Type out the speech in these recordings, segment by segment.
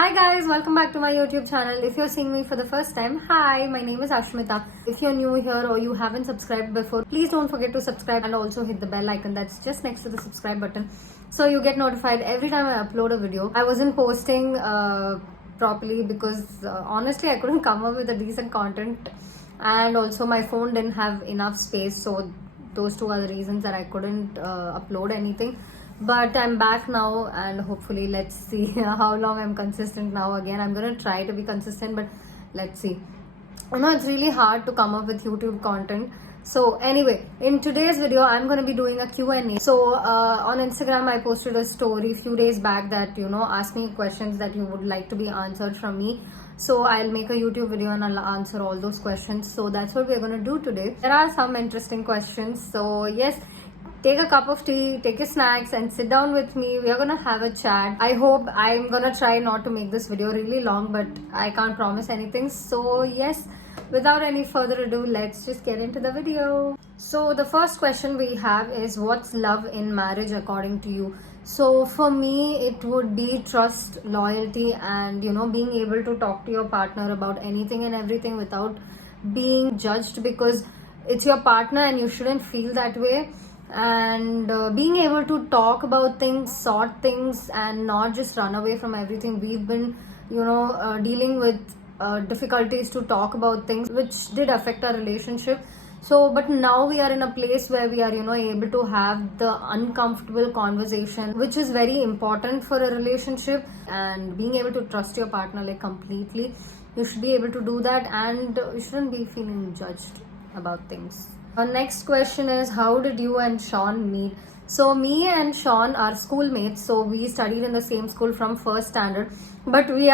Hi guys, welcome back to my YouTube channel. If you're seeing me for the first time, hi, my name is Asmitha. If you're new here or you haven't subscribed before, please don't forget to subscribe and also hit the bell icon that's just next to the subscribe button so you get notified every time I upload a video. I wasn't posting properly because honestly I couldn't come up with a decent content, and also my phone didn't have enough space, so those two are the reasons that I couldn't upload anything. But I'm back now, and hopefully let's see how long I'm consistent now. Again, I'm gonna try to be consistent, but let's see. I know it's really hard to come up with YouTube content. So anyway, in today's video I'm going to be doing a Q&A. So on Instagram I posted a story a few days back that ask me questions that you would like to be answered from me. So I'll make a YouTube video and I'll answer all those questions. So that's what we're going to do today. There are some interesting questions. So yes, take a cup of tea, take your snacks and sit down with me. We are gonna have a chat. I hope I'm gonna try not to make this video really long, but I can't promise anything. So yes, without any further ado, let's just get into the video. So the first question we have is, what's love in marriage according to you? So for me, it would be trust, loyalty, and being able to talk to your partner about anything and everything without being judged, because it's your partner and you shouldn't feel that way. And being able to talk about things, sort things, and not just run away from everything. We've been dealing with difficulties to talk about things which did affect our relationship. So but now we are in a place where we are able to have the uncomfortable conversation, which is very important for a relationship. And being able to trust your partner like completely, you should be able to do that, and you shouldn't be feeling judged about things. Our next question is, how did you and Sean meet? So me and Sean are schoolmates. So we studied in the same school from first standard, but we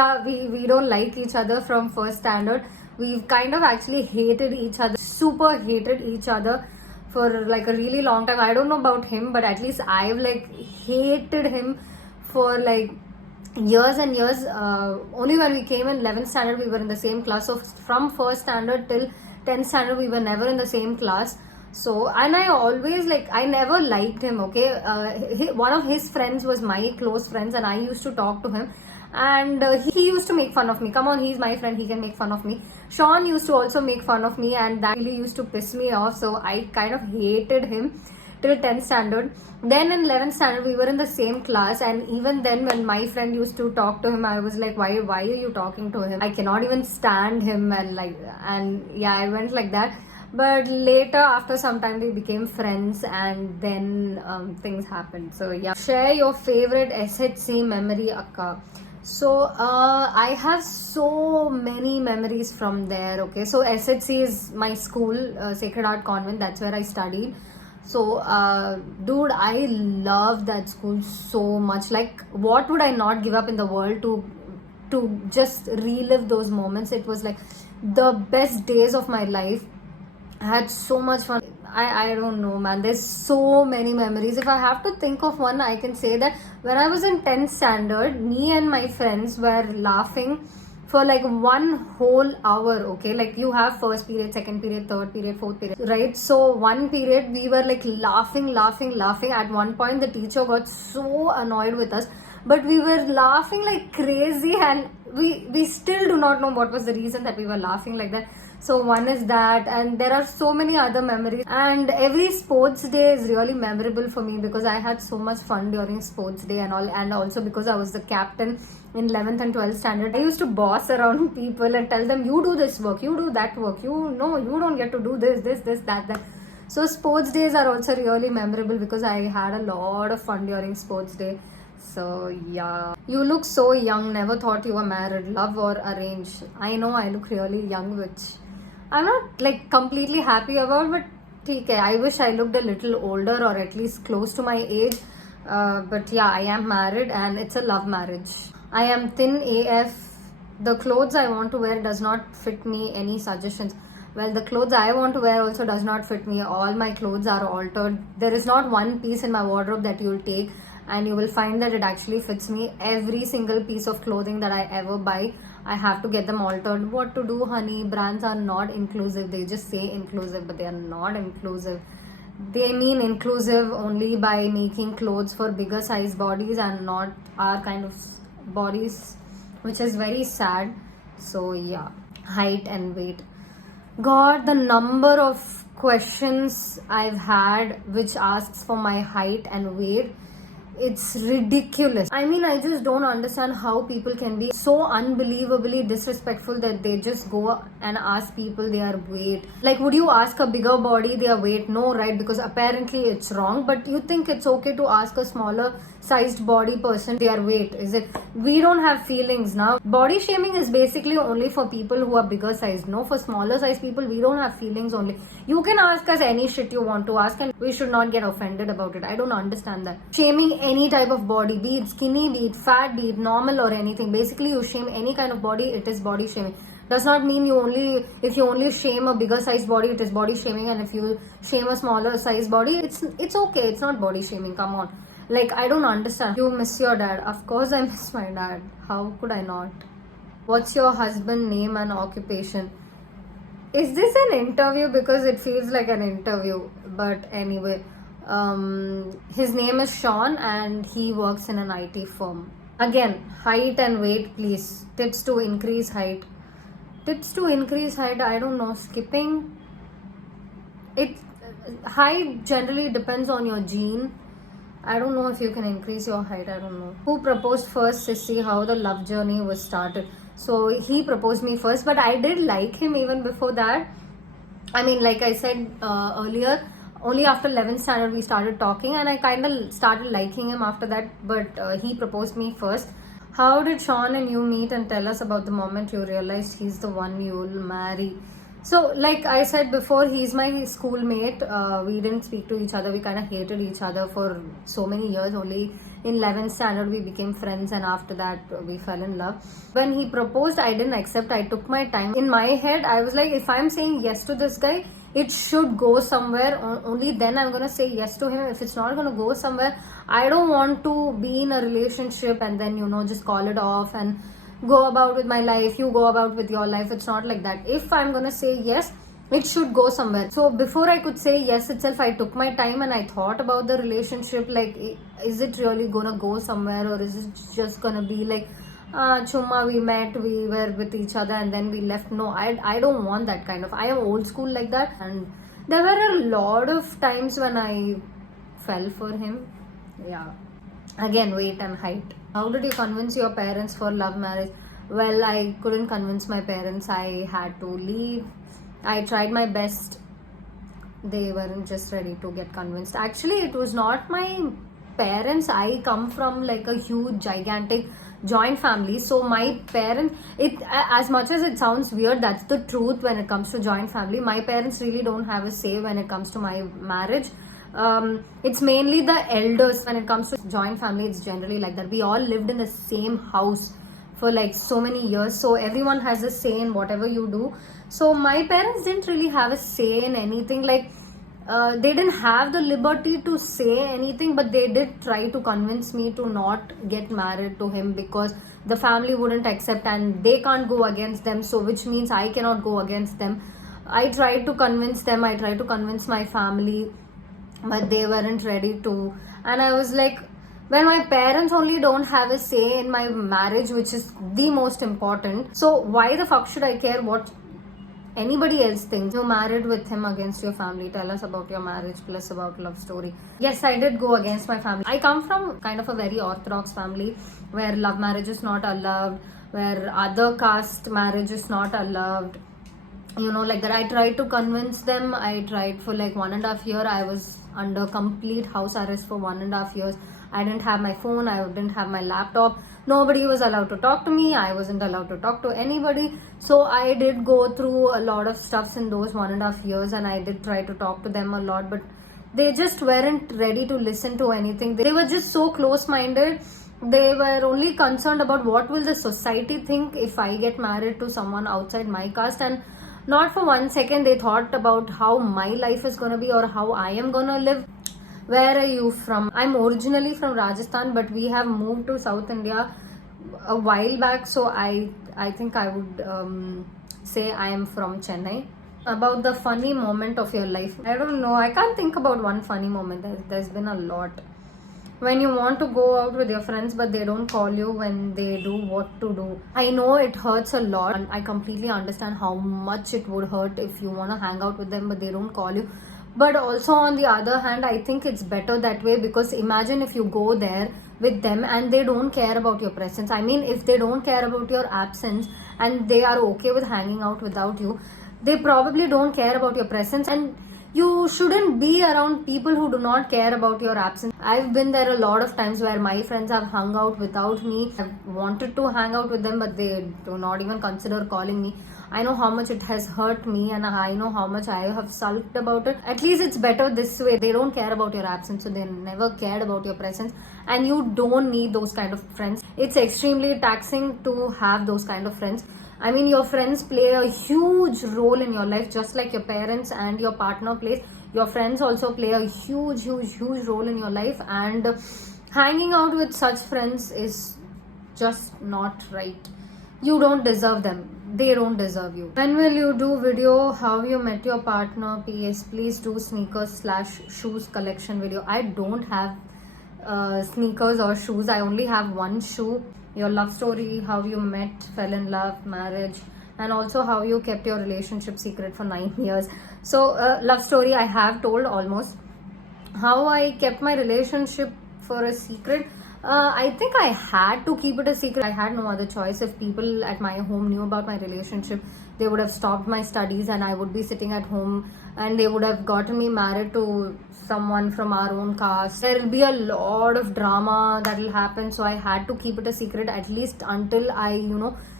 don't like each other from first standard. We've kind of actually hated each other, super hated each other for like a really long time. I don't know about him, but at least I've like hated him for like years and years. Only when we came in 11th standard we were in the same class. So from first standard till 10th standard we were never in the same class. So, and I always I never liked him, okay. One of his friends was my close friends and I used to talk to him, and he used to make fun of me. Come on, he's my friend, he can make fun of me. Sean used to also make fun of me, and that really used to piss me off. So I kind of hated him till 10th standard. Then in 11th standard we were in the same class, and even then when my friend used to talk to him, I was like, why are you talking to him? I cannot even stand him. And yeah, I went like that. But later, after some time, we became friends, and then things happened. So yeah, share your favorite SHC memory, Akka. So I have so many memories from there. Okay, so SHC is my school, Sacred Heart Convent. That's where I studied. So dude, I love that school so much. Like, what would I not give up in the world to just relive those moments? It was like the best days of my life. I had so much fun. I don't know, man. There's so many memories. If I have to think of one, I can say that when I was in 10th standard, me and my friends were laughing for like 1 whole hour, okay. Like, you have first period, second period, third period, fourth period, right? So one period we were like laughing. At one point the teacher got so annoyed with us, but we were laughing like crazy, and we still do not know what was the reason that we were laughing like that. So one is that, and there are so many other memories. And every sports day is really memorable for me because I had so much fun during sports day and all, and also because I was the captain in 11th and 12th standard. I used to boss around people and tell them, you do this work, you do that work, you don't get to do this, that. So sports days are also really memorable because I had a lot of fun during sports day. So yeah, you look so young. Never thought you were married. Love or arrange? I know I look really young, which I'm not like completely happy about, but okay, I wish I looked a little older or at least close to my age. But yeah, I am married and it's a love marriage. I am thin AF. The clothes I want to wear does not fit me. Any suggestions? Well, the clothes I want to wear also does not fit me. All my clothes are altered. There is not one piece in my wardrobe that you'll take and you will find that it actually fits me. Every single piece of clothing that I ever buy, I have to get them altered. What to do, honey? Brands are not inclusive. They just say inclusive, but they are not inclusive. They mean inclusive only by making clothes for bigger size bodies and not our kind of bodies. which is very sad. So yeah, height and weight. God, the number of questions I've had which asks for my height and weight, it's ridiculous. I mean, I just don't understand how people can be so unbelievably disrespectful that they just go and ask people their weight. Like, would you ask a bigger body their weight? No, right? Because apparently it's wrong. But you think it's okay to ask a smaller sized body person their weight? Is it? We don't have feelings now. Body shaming is basically only for people who are bigger sized. No, for smaller sized people, we don't have feelings only. You can ask us any shit you want to ask and we should not get offended about it. I don't understand that. Shaming any type of body, be it skinny, be it fat, be it normal or anything. Basically, you shame any kind of body, it is body shaming. Does not mean if you only shame a bigger size body, it is body shaming, and if you shame a smaller size body, it's okay. It's not body shaming. Come on. Like, I don't understand. You miss your dad. Of course I miss my dad. How could I not? What's your husband name and occupation? Is this an interview? Because it feels like an interview. But anyway, his name is Sean and he works in an IT firm. Again, height and weight, please. Tips to increase height. Tips to increase height, I don't know. Skipping. Height generally depends on your gene. I don't know if you can increase your height. I don't know. Who proposed first, Sissy? How the love journey was started. So he proposed me first, but I did like him even before that. I mean, like I said earlier, only after 11th standard we started talking, and I kind of started liking him after that. But he proposed me first. How did Sean and you meet, and tell us about the moment you realized he's the one you'll marry? So, like I said before, he's my schoolmate. We didn't speak to each other. We kind of hated each other for so many years. Only in 11th standard we became friends, and after that we fell in love. When he proposed, I didn't accept. I took my time. In my head, I was like, if I'm saying yes to this guy, it should go somewhere. Only then I'm gonna say yes to him. If it's not gonna go somewhere, I don't want to be in a relationship and then, just call it off and go about with my life, you go about with your life. It's not like that. If I'm gonna say yes, it should go somewhere. So before I could say yes itself, I took my time and I thought about the relationship. Like, is it really gonna go somewhere, or is it just gonna be like chumma, we met, we were with each other and then we left? No, I don't want that kind of. I am old school like that, and there were a lot of times when I fell for him. Yeah. Again, weight and height. How did you convince your parents for love marriage? Well, I couldn't convince my parents. I had to leave. I tried my best. They weren't just ready to get convinced. Actually, it was not my parents. I come from like a huge, gigantic joint family. So my parents, as much as it sounds weird, that's the truth when it comes to joint family. My parents really don't have a say when it comes to my marriage. It's mainly the elders. When it comes to joint family, it's generally like that. We all lived in the same house for like so many years, so everyone has a say in whatever you do. So my parents didn't really have a say in anything. Like, they didn't have the liberty to say anything, but they did try to convince me to not get married to him because the family wouldn't accept and they can't go against them, so which means I cannot go against them. I tried to convince them, I tried to convince my family, but they weren't ready to. And I was like, when my parents only don't have a say in my marriage, which is the most important, so why the fuck should I care what anybody else thinks? You married with him against your family. Tell us about your marriage plus about love story. Yes, I did go against my family. I come from kind of a very orthodox family where love marriage is not allowed, where other caste marriage is not allowed, like that. I tried to convince them. I tried for like 1.5 years. I was under complete house arrest for 1.5 years. I didn't have my phone, I didn't have my laptop, nobody was allowed to talk to me, I wasn't allowed to talk to anybody. So I did go through a lot of stuffs in those 1.5 years, and I did try to talk to them a lot, but they just weren't ready to listen to anything. They were just so close-minded. They were only concerned about what will the society think if I get married to someone outside my caste, and not for 1 second they thought about how my life is going to be or how I am going to live. Where are you from? I'm originally from Rajasthan, but we have moved to South India a while back, so I think I would say I am from Chennai. About the funny moment of your life. I don't know. I can't think about one funny moment. There's been a lot. when you want to go out with your friends but they don't call you when they do, what to do? I know it hurts a lot, and I completely understand how much it would hurt if you want to hang out with them but they don't call you. But also on the other hand, I think it's better that way, because imagine if you go there with them and they don't care about your presence. I mean, if they don't care about your absence and they are okay with hanging out without you, they probably don't care about your presence, and you shouldn't be around people who do not care about your absence. I've been there a lot of times where my friends have hung out without me. I've wanted to hang out with them but they do not even consider calling me. I know how much it has hurt me, and I know how much I have sulked about it. At least it's better this way. They don't care about your absence, so they never cared about your presence, and you don't need those kind of friends. It's extremely taxing to have those kind of friends. I mean, your friends play a huge role in your life, just like your parents and your partner plays. Your friends also play a huge role in your life, and hanging out with such friends is just not right. You don't deserve them. They don't deserve you. When will you do video how you met your partner? PS, please do sneakers/shoes collection video. I don't have sneakers or shoes. I only have one shoe. Your love story, how you met, fell in love, marriage, and also how you kept your relationship secret for 9 years. So love story I have told almost. How I kept my relationship for a secret, I think I had to keep it a secret. I had no other choice. If people at my home knew about my relationship, they would have stopped my studies and I would be sitting at home, and they would have gotten me married to someone from our own caste. There will be a lot of drama that will happen, so I had to keep it a secret at least until I,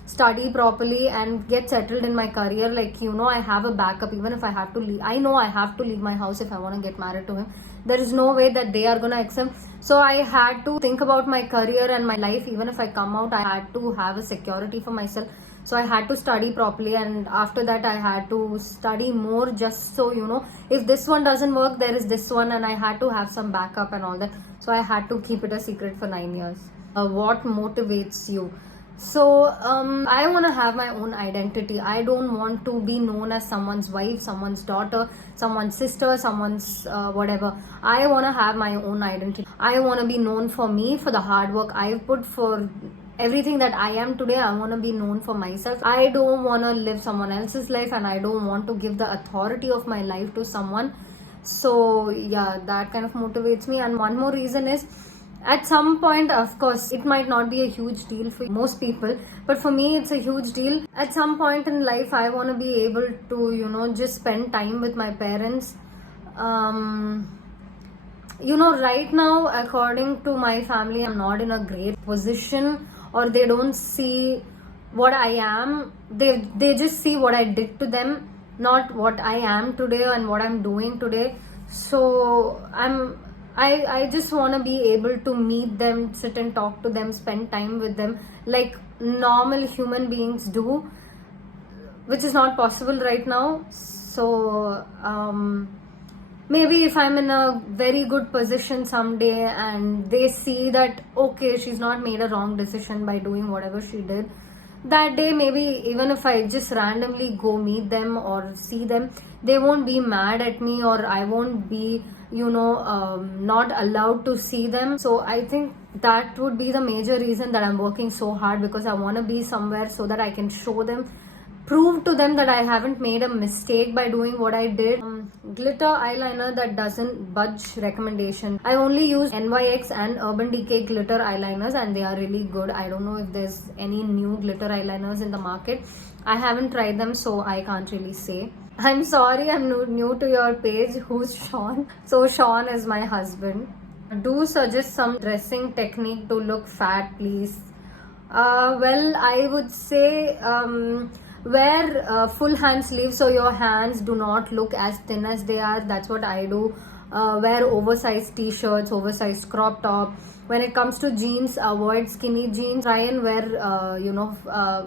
study properly and get settled in my career. Like, I have a backup. Even if I have to leave, I know I have to leave my house if I want to get married to him. There is no way that they are gonna accept. So I had to think about my career and my life. Even if I come out, I had to have a security for myself. So I had to study properly, and after that I had to study more, just so if this one doesn't work, there is this one, and I had to have some backup and all that. So I had to keep it a secret for 9 years. What motivates you? So I want to have my own identity. I don't want to be known as someone's wife, someone's daughter, someone's sister, someone's whatever. I want to have my own identity. I want to be known for me, for the hard work I've put, for everything that I am today. I want to be known for myself. I don't want to live someone else's life, and I don't want to give the authority of my life to someone. So yeah, that kind of motivates me. And one more reason is, at some point, of course, it might not be a huge deal for most people, but for me it's a huge deal. At some point in life, I want to be able to just spend time with my parents. Right now, according to my family, I'm not in a great position, or they don't see what I am. They just see what I did to them, not what I am today and what I'm doing today. So I just want to be able to meet them, sit and talk to them, spend time with them like normal human beings do, which is not possible right now. So maybe if I'm in a very good position someday and they see that, okay, she's not made a wrong decision by doing whatever she did, that day, maybe even if I just randomly go meet them or see them, they won't be mad at me, or I won't be not allowed to see them. So I think that would be the major reason that I'm working so hard, because I want to be somewhere so that I can show them, prove to them that I haven't made a mistake by doing what I did. Glitter eyeliner that doesn't budge recommendation. I only use NYX and Urban Decay glitter eyeliners, and they are really good. I don't know if there's any new glitter eyeliners in the market. I haven't tried them, so I can't really say. I'm sorry, I'm new to your page. Who's Sean? So Sean is my husband. Do suggest some dressing technique to look fat, please. Well, I would say wear full hand sleeves so your hands do not look as thin as they are. That's what I do. Wear oversized t-shirts, oversized crop top. When it comes to jeans, avoid skinny jeans. Try and wear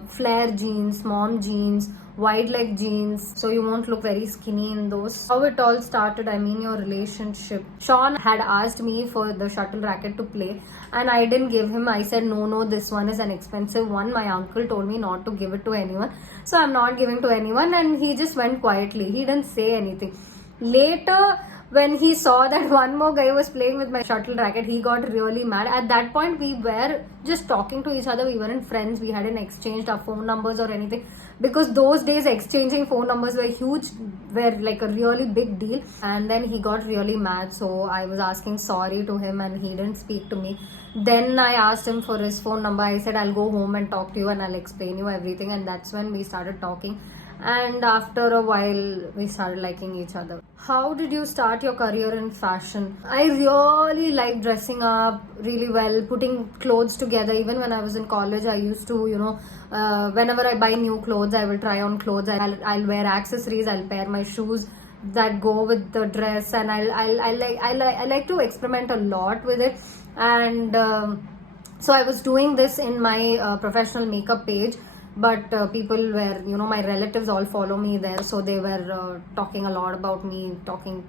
flare jeans, mom jeans, wide leg jeans, so you won't look very skinny in those. How it all started, I mean your relationship. Sean had asked me for the shuttle racket to play, and I didn't give him. I said no, this one is an expensive one. My uncle told me not to give it to anyone, so I'm not giving to anyone, and he just went quietly. He didn't say anything. Later, when he saw that one more guy was playing with my shuttle racket, he got really mad. At that point, we were just talking to each other. We weren't friends. We hadn't exchanged our phone numbers or anything, because those days exchanging phone numbers were huge, were like a really big deal. And then he got really mad, so I was asking sorry to him and he didn't speak to me. Then I asked him for his phone number. I said, I'll go home and talk to you and I'll explain you everything. And that's when we started talking. And after a while, we started liking each other. How did you start your career in fashion? I really like dressing up really well, putting clothes together. Even when I was in college, I used to, whenever I buy new clothes, I will try on clothes. I'll wear accessories. I'll pair my shoes that go with the dress, and I like to experiment a lot with it. And so I was doing this in my professional makeup page. But people were, my relatives all follow me there, so they were talking a lot about me, talking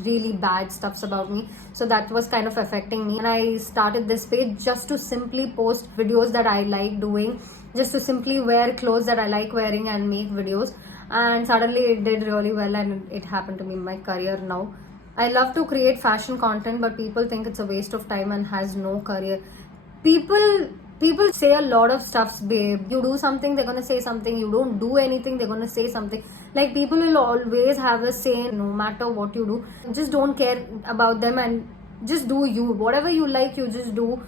really bad stuffs about me. So that was kind of affecting me. And I started this page just to simply post videos that I like doing, just to simply wear clothes that I like wearing and make videos. And suddenly it did really well, and it happened to be my career now. I love to create fashion content, but people think it's a waste of time and has no career. People say a lot of stuffs, babe. You do something, they're gonna say something. You don't do anything, they're gonna say something. Like, people will always have a say no matter what you do. Just don't care about them and just do you. Whatever you like, you just do.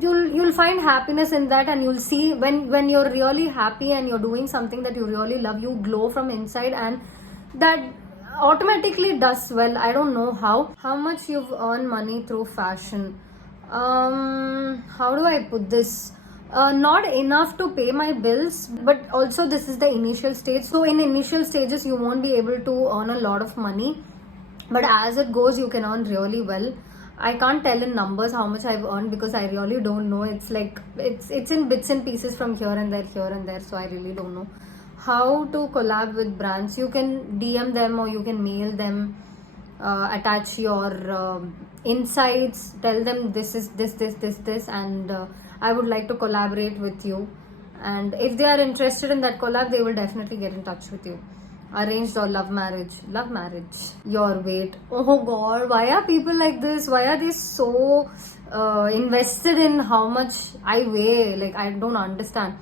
You'll find happiness in that, and you'll see when you're really happy and you're doing something that you really love, you glow from inside, and that automatically does well. I don't know how. How much you've earned money through fashion? How do I put this? Not enough to pay my bills, but also this is the initial stage. So in initial stages, you won't be able to earn a lot of money, but as it goes, you can earn really well. I can't tell in numbers how much I've earned, because I really don't know. It's like it's in bits and pieces from here and there, so I really don't know. How to collab with brands? You can DM them or you can mail them. Attach your insights, tell them this is this, and I would like to collaborate with you. And if they are interested in that collab, they will definitely get in touch with you. Arranged or love marriage? Love marriage. Your weight. Oh god, why are people like this? Why are they so invested in how much I weigh? Like, I don't understand.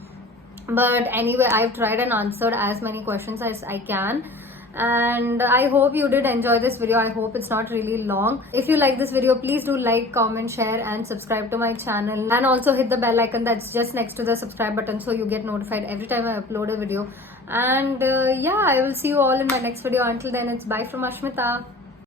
But anyway, I've tried and answered as many questions as I can. And I hope you did enjoy this video. I hope it's not really long. If you like this video, please do like, comment, share and subscribe to my channel, and also hit the bell icon that's just next to the subscribe button, so you get notified every time I upload a video. And yeah, I will see you all in my next video. Until then, it's bye from Asmitha.